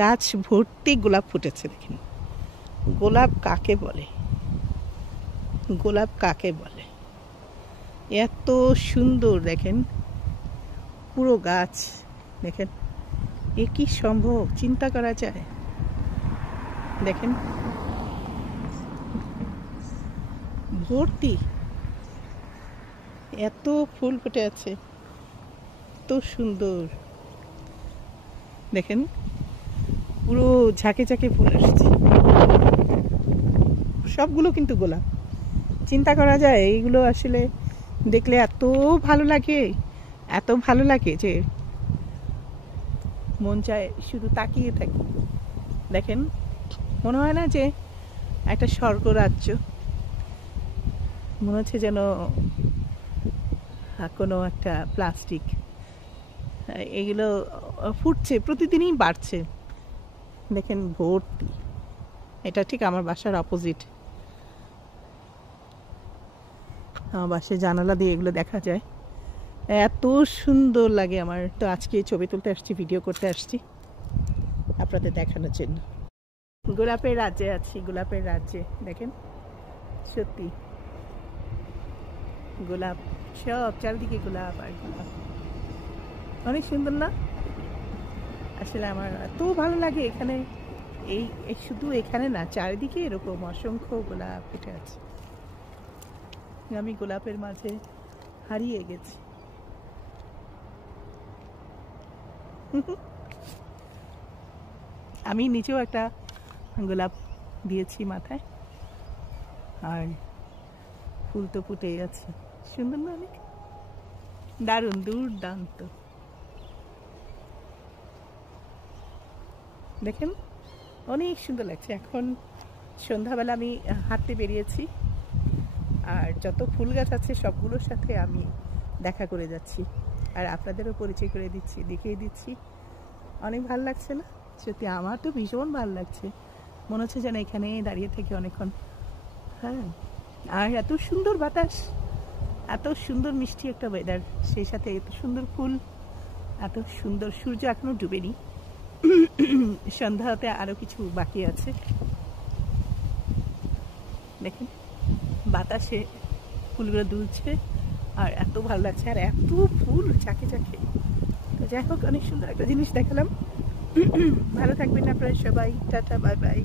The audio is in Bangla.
গাছ ভর্তি গোলাপ ফুটেছে। দেখেন গোলাপ কাকে বলে, গোলাপ কাকে বলে, এত সুন্দর দেখেন পুরো গাছ। দেখেন এ কি সম্ভব, চিন্তা করা যায়? দেখেন ভর্তি এত ফুল ফুটে আছে, এত সুন্দর। দেখেন পুরো ঝাঁকে ঝাঁকে ফুল আসছে, সবগুলো কিন্তু গোলাপ। চিন্তা করা যায় এইগুলো আসলে দেখলে এত ভালো লাগে, এত ভালো লাগে যে মন চায় শুধু তাকিয়ে থাকি। দেখেন মনে হয় না যে একটা স্বর্গ রাজ্য, মনে হচ্ছে যেন কোনো একটা প্লাস্টিক। এগুলো ফুটছে, প্রতিদিনই বাড়ছে। দেখেন ভর্তি, এটা ঠিক আমার বাসার অপোজিট। আমার বাসায় জানালা দিয়ে এগুলো দেখা যায়, এত সুন্দর লাগে আমার। তো আজকে ছবি তুলতে আসছি, ভিডিও করতে আসছি আপনাদের দেখানোর জন্য। গোলাপের রাজ্যে আছি, গোলাপের রাজ্যে। দেখেন সত্যি গোলাপ, সব চারিদিকে গোলাপ আর গোলাপ, অনেক সুন্দর না? আসলে আমার এত ভালো লাগে এখানে। এই শুধু এখানে না, চারিদিকে এরকম অসংখ্য গোলাপ ফুটে আছে। আমি গোলাপের মাঝে হারিয়ে গেছি। আমি নিচেও একটা গোলাপ দিয়েছি মাথায়, আর ফুল তো ফুটেই আছে। সুন্দর না? অনেক দারুণ, দুর্দান্ত। দেখেন অনেক সুন্দর লাগছে। এখন সন্ধ্যাবেলা আমি হাঁটতে বেরিয়েছি, আর যত ফুল গাছ আছে সবগুলোর সাথে আমি দেখা করে যাচ্ছি, আর আপনাদেরও পরিচয় করে দিচ্ছি, দেখিয়ে দিচ্ছি। অনেক ভালো লাগছে না? সত্যি আমার তো ভীষণ ভালো লাগছে, মনে হচ্ছে যেন এখানে দাঁড়িয়ে থেকে অনেকক্ষণ। হ্যাঁ, আর এত সুন্দর বাতাস, এত সুন্দর মিষ্টি একটা ওয়েদার, সেই সাথে এত সুন্দর ফুল, এত সুন্দর। সূর্য এখনো ডুবেনি, সন্ধ্যা হতে আরো কিছু বাকি আছে। দেখেন বাতাসে ফুলগুলো দুলছে, আর এত ভালো লাগছে, আর এত ফুল ঝাঁকে ঝাঁকে। তো যাই হোক, অনেক সুন্দর একটা জিনিস দেখালাম। ভালো থাকবেন আপনারা সবাই, টাটা, বাই বাই।